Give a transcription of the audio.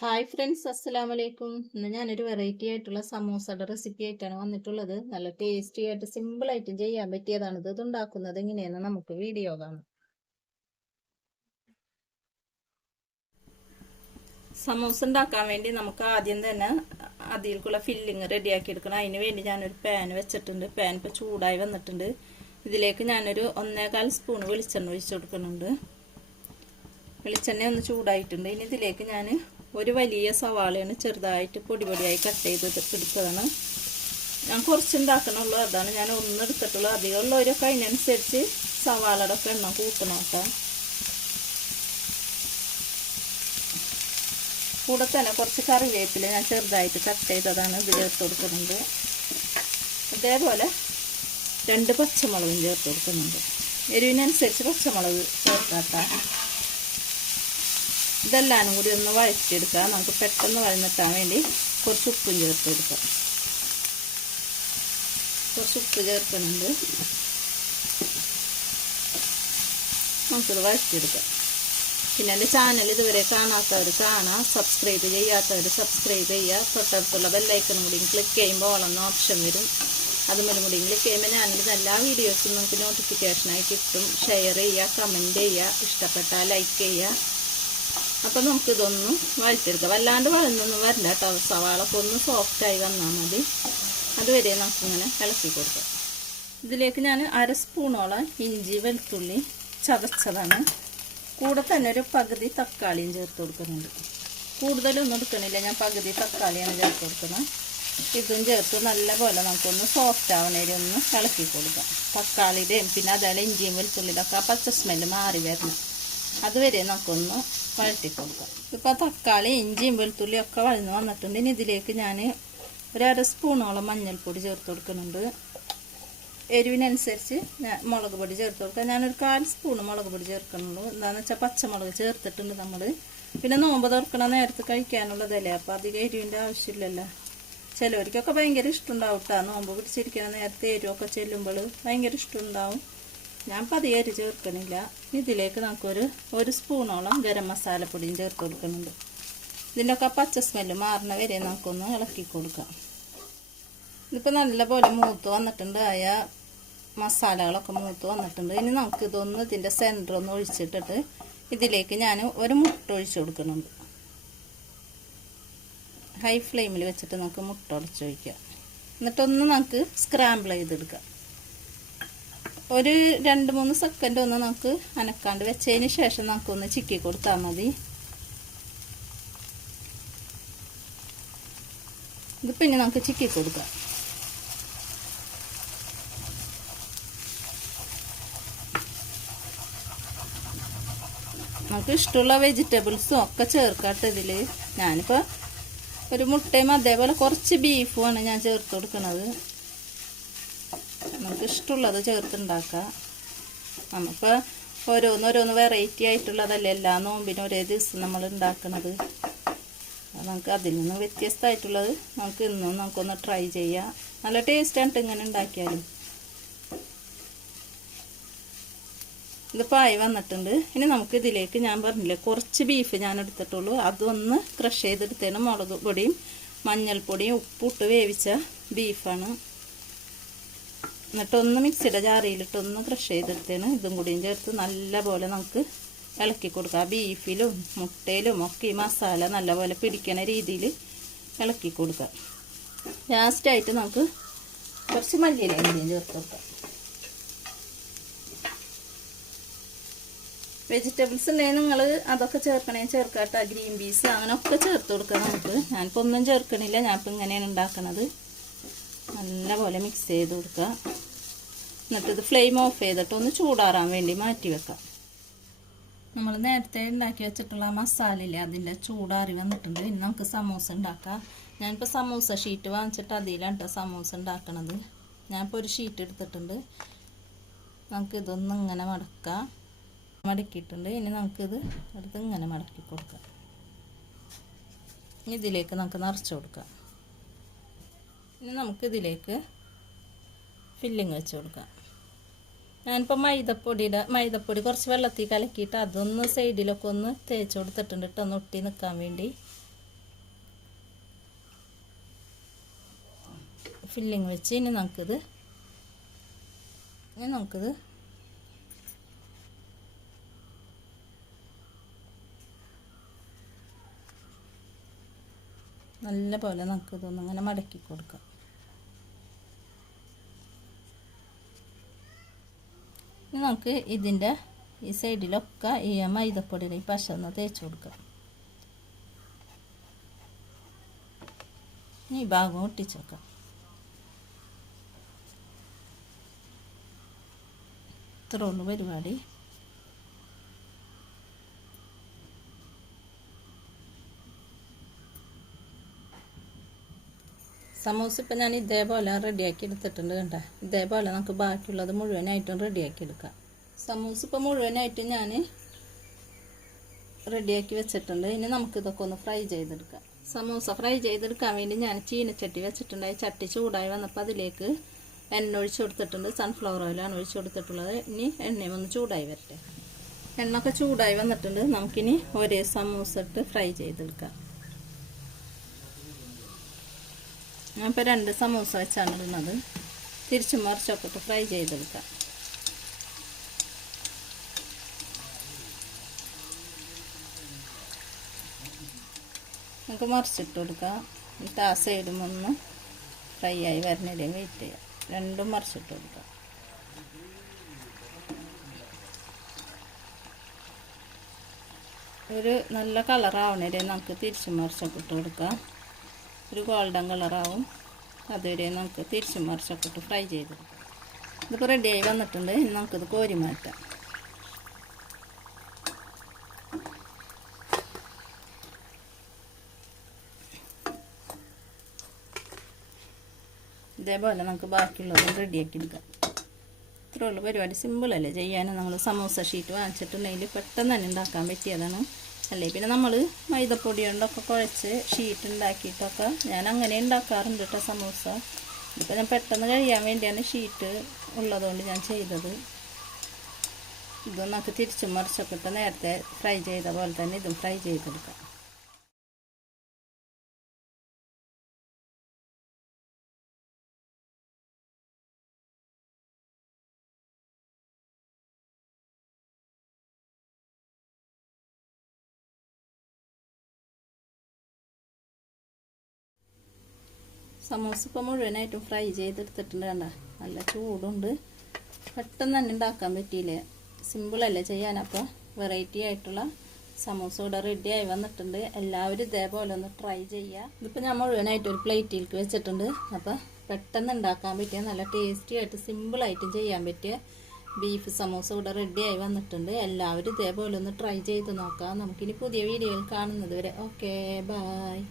Hi friends അസ്സലാം വലൈക്കും ഇന്ന് ഞാനൊരു വെറൈറ്റി ആയിട്ടുള്ള സമോസയുടെ റെസിപ്പി ആയിട്ടാണ് വന്നിട്ടുള്ളത്. നല്ല ടേസ്റ്റി ആയിട്ട് സിമ്പിൾ ആയിട്ട് ചെയ്യാൻ പറ്റിയതാണ് ഇത്. ഉണ്ടാക്കുന്നത് എങ്ങനെയെന്ന് നമുക്ക് വീഡിയോ കാണാം. സമോസ ഉണ്ടാക്കാൻ വേണ്ടി നമുക്ക് ആദ്യം തന്നെ അതിൽക്കുള്ള ഫില്ലിങ് റെഡിയാക്കി എടുക്കണം അതിന് വേണ്ടി ഞാനൊരു പാൻ വെച്ചിട്ടുണ്ട്. പാൻ ഇപ്പോൾ ചൂടായി വന്നിട്ടുണ്ട്. ഇതിലേക്ക് ഞാനൊരു ഒന്നേകാൽ സ്പൂൺ വെളിച്ചെണ്ണ ഒഴിച്ചു കൊടുക്കുന്നുണ്ട്. വെളിച്ചെണ്ണ ഒന്ന് ചൂടായിട്ടുണ്ട്. ഇനി ഇതിലേക്ക് ഞാൻ ഒരു വലിയ സവാളയാണ് ചെറുതായിട്ട് പൊടി പൊടിയായി കട്ട് ചെയ്ത് എടുത്തതാണ് ഞാൻ കുറച്ചുണ്ടാക്കണുള്ളൂ അതാണ് ഞാൻ ഒന്ന് എടുത്തിട്ടുള്ളൂ. അധികം ഉള്ളവരൊക്കെ അതിനനുസരിച്ച് സവാളയുടെ ഒക്കെ എണ്ണം കൂട്ടണം കേട്ടോ. കൂടെ തന്നെ കുറച്ച് കറിവേപ്പില ഞാൻ ചെറുതായിട്ട് കട്ട് ചെയ്തതാണ് ഇത് ചേർത്ത് കൊടുക്കുന്നുണ്ട്. അതേപോലെ രണ്ട് പച്ചമുളകും ചേർത്ത് കൊടുക്കുന്നുണ്ട്. എരിവിനനുസരിച്ച് പച്ചമുളക് ചേർക്കാത്ത ഇതെല്ലാം കൂടി ഒന്ന് വഴറ്റിയെടുക്കുക നമുക്ക് പെട്ടെന്ന് വഴഞ്ഞിട്ടാൻ വേണ്ടി കുറച്ച് ഉപ്പും ചേർത്ത് കൊടുക്കാം കുറച്ച് ഉപ്പ് ചേർക്കുന്നുണ്ട്. നമുക്കിത് വഴറ്റിയെടുക്കാം. പിന്നെ എന്റെ ചാനൽ ഇതുവരെ കാണാത്തവർ കാണാം. സബ്സ്ക്രൈബ് ചെയ്യാത്തവർ സബ്സ്ക്രൈബ് ചെയ്യുക. തൊട്ടടുത്തുള്ള ബെല്ലൈക്കണും കൂടി ക്ലിക്ക് ചെയ്യുമ്പോൾ ഓളെന്ന ഓപ്ഷൻ വരും. അതുമൂലം കൂടി ക്ലിക്ക് ചെയ്യുമ്പോൾ ഞാനിടുന്ന എല്ലാ വീഡിയോസും നമുക്ക് നോട്ടിഫിക്കേഷനായി കിട്ടും. ഷെയർ ചെയ്യുക കമന്റ് ചെയ്യുക. ഇഷ്ടപ്പെട്ടാൽ ലൈക്ക് ചെയ്യുക. അപ്പം നമുക്കിതൊന്നും വഴറ്റെടുക്കാം വല്ലാണ്ട് വഴന്നൊന്നും വരില്ല കേട്ടോ. സവാളൊക്കെ ഒന്ന് സോഫ്റ്റായി വന്നാൽ മതി. അതുവരെ നമുക്കിങ്ങനെ ഇളക്കി കൊടുക്കാം. ഇതിലേക്ക് ഞാൻ അര സ്പൂണോളം ഇഞ്ചി വെളുത്തുള്ളി ചതച്ചതാണ്. കൂടെ തന്നെ ഒരു പകുതി തക്കാളിയും ചേർത്ത് കൊടുക്കുന്നുണ്ട്. കൂടുതലൊന്നും എടുക്കണില്ല. ഞാൻ പകുതി തക്കാളിയാണ് ചേർത്ത് കൊടുക്കുന്നത്. ഇതും ചേർത്ത് നല്ലപോലെ നമുക്കൊന്ന് സോഫ്റ്റ് ആവണേരി ഒന്ന് ഇളക്കി കൊടുക്കാം. തക്കാളിയുടെയും പിന്നെ അതേപോലെ ഇഞ്ചിയും വെളുത്തുള്ളിയുടെ ഒക്കെ ആ പച്ച സ്മെല്ല് മാറി വരണം. അതുവരെ നമുക്കൊന്ന് വഴറ്റി കൊടുക്കാം ഇപ്പോൾ തക്കാളി ഇഞ്ചിയും വെളുത്തുള്ളിയും ഒക്കെ വഴന്ന് വന്നിട്ടുണ്ട്. ഇനി ഇതിലേക്ക് ഞാൻ ഒരു അര സ്പൂണോളം മഞ്ഞൾപ്പൊടി ചേർത്ത് കൊടുക്കുന്നുണ്ട്. എരിവിനനുസരിച്ച് ഞാൻ മുളക് പൊടി ചേർത്ത് കൊടുക്കാം. ഞാനൊരു കാൽ സ്പൂൺ മുളക് പൊടി ചേർക്കുന്നുള്ളൂ. എന്താണെന്ന് വെച്ചാൽ പച്ചമുളക് ചേർത്തിട്ടുണ്ട് നമ്മൾ പിന്നെ നോമ്പ് തുറക്കണ നേരത്ത് കഴിക്കാനുള്ളതല്ലേ? അപ്പോൾ അധികം എരിവിന്റെ ആവശ്യമില്ലല്ലോ. ചിലവർക്കൊക്കെ ഭയങ്കര ഇഷ്ടമുണ്ടാവും കേട്ടോ നോമ്പ് പിടിച്ചിരിക്കണ നേരത്തെ എരിവൊക്കെ ചെല്ലുമ്പോൾ ഭയങ്കര ഇഷ്ടമുണ്ടാവും ഞാൻ പതിയെ അരി ചേർക്കണില്ല. ഇതിലേക്ക് നമുക്കൊരു ഒരു സ്പൂണോളം ഗരം മസാലപ്പൊടിയും ചേർത്ത് കൊടുക്കുന്നുണ്ട്. ഇതിന്റെ ഒക്കെ പച്ച സ്മെല്ല് മാറുന്ന വരെ നമുക്കൊന്ന് ഇളക്കി കൊടുക്കാം. ഇതിപ്പോൾ നല്ലപോലെ മൂത്ത് വന്നിട്ടുണ്ട്. ആയ മസാലകളൊക്കെ മൂത്ത് വന്നിട്ടുണ്ട്. ഇനി നമുക്ക് ഇതൊന്ന് ഇതിന്റെ സെന്റർ ഒന്ന് ഒഴിച്ചിട്ടിട്ട് ഇതിലേക്ക് ഞാൻ ഒരു മുട്ട ഒഴിച്ചു കൊടുക്കുന്നുണ്ട്. ഹൈ ഫ്ലെയിമിൽ വെച്ചിട്ട് നമുക്ക് മുട്ട ഉടച്ച് ഒഴിക്കാം. എന്നിട്ടൊന്ന് നമുക്ക് സ്ക്രാമ്പിൾ ചെയ്തെടുക്കാം. ഒരു രണ്ട് മൂന്ന് സെക്കൻഡ് ഒന്ന് നമുക്ക് അനക്കാണ്ട് വെച്ചതിന് ശേഷം നമുക്ക് ഒന്ന് ചിക്കി കൊടുത്താൽ മതി. ഇത് ഇനി നമുക്ക് ചിക്കി കൊടുക്കാം. നമുക്ക് ഇഷ്ടമുള്ള വെജിറ്റബിൾസും ഒക്കെ ചേർക്കാട്ട് ഇതിൽ ഞാനിപ്പോൾ ഒരു മുട്ടയും അതേപോലെ കുറച്ച് ബീഫുമാണ് ഞാൻ ചേർത്ത് കൊടുക്കുന്നത് നമുക്ക് ഇഷ്ടമുള്ളത് ചേർത്തുണ്ടാക്കാം. നമുക്ക് ഓരോന്നോരോന്ന് വെറൈറ്റി ആയിട്ടുള്ളതല്ലേ എല്ലാ നോമ്പിനും ഒരേ ദിവസം നമ്മൾ ഉണ്ടാക്കുന്നത്. നമുക്ക് അതിൽ നിന്ന് വ്യത്യസ്തമായിട്ടുള്ളത് നമുക്ക് ഇന്നും നമുക്കൊന്ന് ട്രൈ ചെയ്യാം. നല്ല ടേസ്റ്റായിട്ട് ഇങ്ങനെ ഉണ്ടാക്കിയാലും. ഇത് പായ വന്നിട്ടുണ്ട്. ഇനി നമുക്ക് ഇതിലേക്ക് ഞാൻ പറഞ്ഞില്ലേ കുറച്ച് ബീഫ് ഞാൻ എടുത്തിട്ടുള്ളൂ. അതൊന്ന് ക്രഷ് ചെയ്തെടുത്തേണ് മുളക് പൊടിയും മഞ്ഞൾപ്പൊടിയും ഉപ്പിട്ട് വേവിച്ച ബീഫാണ് എന്നിട്ടൊന്ന് മിക്സിയുടെ ജാറിയിലിട്ടൊന്ന് ക്രഷ് ചെയ്തെടുത്തേണ്. ഇതും കൂടിയും ചേർത്ത് നല്ലപോലെ നമുക്ക് ഇളക്കി കൊടുക്കാം. ബീഫിലും മുട്ടയിലും ഒക്കെ ഈ മസാല നല്ലപോലെ പിടിക്കണ രീതിയിൽ ഇളക്കി കൊടുക്കുക ലാസ്റ്റായിട്ട് നമുക്ക് കുറച്ച് മല്ലിയില കൂടിയും ചേർത്ത് കൊടുക്കാം. വെജിറ്റബിൾസ് ഉണ്ടെങ്കിൽ നിങ്ങൾ അതൊക്കെ ചേർക്കണേ ചേർക്കാട്ട ഗ്രീൻ പീസ് അങ്ങനെയൊക്കെ ചേർത്ത് കൊടുക്കാം നമുക്ക്. ഞാനിപ്പോൾ ഒന്നും ചേർക്കണില്ല. ഞാനിപ്പോൾ ഇങ്ങനെയാണ് ഉണ്ടാക്കണത്. നല്ലപോലെ മിക്സ് ചെയ്ത് കൊടുക്കുക എന്നിട്ട് ഇത് ഫ്ലെയിം ഓഫ് ചെയ്തിട്ട് ഒന്ന് ചൂടാറാൻ വേണ്ടി മാറ്റി വെക്കാം. നമ്മൾ നേരത്തെ ഉണ്ടാക്കി വെച്ചിട്ടുള്ള മസാലയില്ലേ അതിന്റെ ചൂടാറി വന്നിട്ടുണ്ട്. ഇനി നമുക്ക് സമൂസ ഉണ്ടാക്കാം. ഞാനിപ്പോൾ സമൂസ ഷീറ്റ് വാങ്ങിച്ചിട്ട് അതിലാണ് കേട്ടോ സമൂസ ഉണ്ടാക്കണത്. ഞാനിപ്പോൾ ഒരു ഷീറ്റ് എടുത്തിട്ടുണ്ട്. നമുക്ക് ഇതൊന്നും ഇങ്ങനെ മടക്കാം. മടക്കിയിട്ടുണ്ട്. ഇനി നമുക്കിത് എടുത്ത് ഇങ്ങനെ മടക്കി കൊടുക്കാം. ഇതിലേക്ക് നമുക്ക് നിറച്ച് കൊടുക്കാം. ഇനി നമുക്കിതിലേക്ക് ഫില്ലിങ് വെച്ച് കൊടുക്കാം. ഞാനിപ്പോൾ മൈദപ്പൊടിയുടെ മൈദപ്പൊടി കുറച്ച് വെള്ളത്തിൽ കലക്കിയിട്ട് അതൊന്ന് സൈഡിലൊക്കെ ഒന്ന് തേച്ച് കൊടുത്തിട്ടുണ്ട് കേട്ടോ ഒന്ന് ഒട്ടി നിൽക്കാൻ വേണ്ടി. ഫില്ലിങ് വെച്ച് ഇനി നമുക്കിത് ഇനി നമുക്കിത് നല്ല പോലെ നമുക്കിതൊന്നിങ്ങനെ മടക്കി കൊടുക്കാം. നമുക്ക് ഇതിന്റെ ഈ സൈഡിലൊക്കെ ഈ മൈദപ്പൊടിയുടെ ഈ പശ തേച്ച് കൊടുക്കാം. ഈ ഭാഗം ഒട്ടിച്ച് വെക്കാം. ഇത്രയുള്ളൂ പരിപാടി. സമൂസ ഇപ്പം ഞാൻ ഇതേപോലെ റെഡിയാക്കി എടുത്തിട്ടുണ്ട് കണ്ട? ഇതേപോലെ നമുക്ക് ബാക്കിയുള്ളത് മുഴുവനായിട്ടും റെഡിയാക്കി എടുക്കാം. സമൂസ ഇപ്പം മുഴുവനായിട്ട് ഞാൻ റെഡിയാക്കി വെച്ചിട്ടുണ്ട്. ഇനി നമുക്ക് ഇതൊക്കെ ഒന്ന് ഫ്രൈ ചെയ്തെടുക്കാം. സമൂസ ഫ്രൈ ചെയ്തെടുക്കാൻ വേണ്ടി ഞാൻ ചീനച്ചട്ടി വെച്ചിട്ടുണ്ട്. ചട്ടി ചൂടായി വന്നപ്പോൾ അതിലേക്ക് എണ്ണ ഒഴിച്ച് കൊടുത്തിട്ടുണ്ട്. സൺഫ്ലവർ ഓയിലാണ് ഒഴിച്ച് കൊടുത്തിട്ടുള്ളത്. ഇനി എണ്ണയും ഒന്ന് ചൂടായി വരട്ടെ. എണ്ണ ഒക്കെ ചൂടായി വന്നിട്ടുണ്ട്. നമുക്കിനി ഒരേ സമൂസ ഇട്ട് ഫ്രൈ ചെയ്തെടുക്കാം. ഞാനിപ്പോൾ രണ്ട് സമൂസ വെച്ചാണ് ഇടുന്നത്. തിരിച്ചും മറിച്ചൊക്കെ ഫ്രൈ ചെയ്തെടുക്കാം. നമുക്ക് മറിച്ചിട്ട് കൊടുക്കാം. എന്നിട്ട് ആ സൈഡും ഒന്ന് ഫ്രൈ ആയി വരുന്നതിലേ വെയിറ്റ് ചെയ്യാം. രണ്ടും മറിച്ചിട്ട് കൊടുക്കാം. ഒരു നല്ല കളറാവണേ നമുക്ക് തിരിച്ചും മറിച്ചൊക്കെ ഇട്ട് കൊടുക്കാം. ഒരു ഗോൾഡൻ കളറാവും. അതുവരെ നമുക്ക് തിരിച്ചും മറിച്ചൊക്കെ ഇട്ട് ഫ്രൈ ചെയ്തെടുക്കാം ഇതിപ്പോൾ റെഡിയായി വന്നിട്ടുണ്ട്. ഇനി നമുക്കിത് കോരി മാറ്റാം. ഇതേപോലെ നമുക്ക് ബാക്കിയുള്ളതും റെഡിയാക്കി എടുക്കാം. ഇത്രയുള്ള പരിപാടി സിമ്പിളല്ലേ ചെയ്യാനും നമ്മൾ സമോസ ഷീറ്റ് വാങ്ങിച്ചിട്ടുണ്ടെങ്കിൽ പെട്ടെന്ന് തന്നെ ഉണ്ടാക്കാൻ പറ്റിയതാണ്. അല്ലേ? പിന്നെ നമ്മൾ മൈദപ്പൊടി കൊണ്ടൊക്കെ കുഴച്ച് ഷീറ്റ് ഉണ്ടാക്കിയിട്ടൊക്കെ ഞാൻ അങ്ങനെ ഉണ്ടാക്കാറുണ്ട് കേട്ടോ സമൂസ. ഇപ്പം ഞാൻ പെട്ടെന്ന് കഴിയാൻ വേണ്ടിയാണ് ഷീറ്റ് ഉള്ളതുകൊണ്ട് ഞാൻ ചെയ്തത്. ഇതൊന്നൊക്കെ തിരിച്ചും മറിച്ചൊക്കെ ഇട്ട് നേരത്തെ ഫ്രൈ ചെയ്ത പോലെ തന്നെ ഇതും ഫ്രൈ ചെയ്തെടുക്കാം. സമൂസ ഇപ്പോൾ മുഴുവനായിട്ടും ഫ്രൈ ചെയ്തെടുത്തിട്ടുണ്ട് കണ്ട. നല്ല ചൂടുണ്ട്. പെട്ടെന്ന് തന്നെ ഉണ്ടാക്കാൻ പറ്റിയില്ലേ? സിമ്പിളല്ലേ ചെയ്യാൻ? അപ്പോൾ വെറൈറ്റി ആയിട്ടുള്ള സമൂസ ഇവിടെ റെഡി ആയി വന്നിട്ടുണ്ട്. എല്ലാവരും ഇതേപോലെ ഒന്ന് ട്രൈ ചെയ്യുക. ഇതിപ്പോൾ ഞാൻ മുഴുവനായിട്ട് ഒരു പ്ലേറ്റിലേക്ക് വെച്ചിട്ടുണ്ട്. അപ്പോൾ പെട്ടെന്ന് ഉണ്ടാക്കാൻ പറ്റിയ നല്ല ടേസ്റ്റി ആയിട്ട് സിമ്പിളായിട്ടും ചെയ്യാൻ പറ്റിയ ബീഫ് സമൂസ ഇവിടെ റെഡി ആയി വന്നിട്ടുണ്ട്. എല്ലാവരും ഇതേപോലെ ഒന്ന് ട്രൈ ചെയ്ത് നോക്കാം. നമുക്കിനി പുതിയ വീഡിയോയിൽ കാണുന്നത് വരെ. Okay bye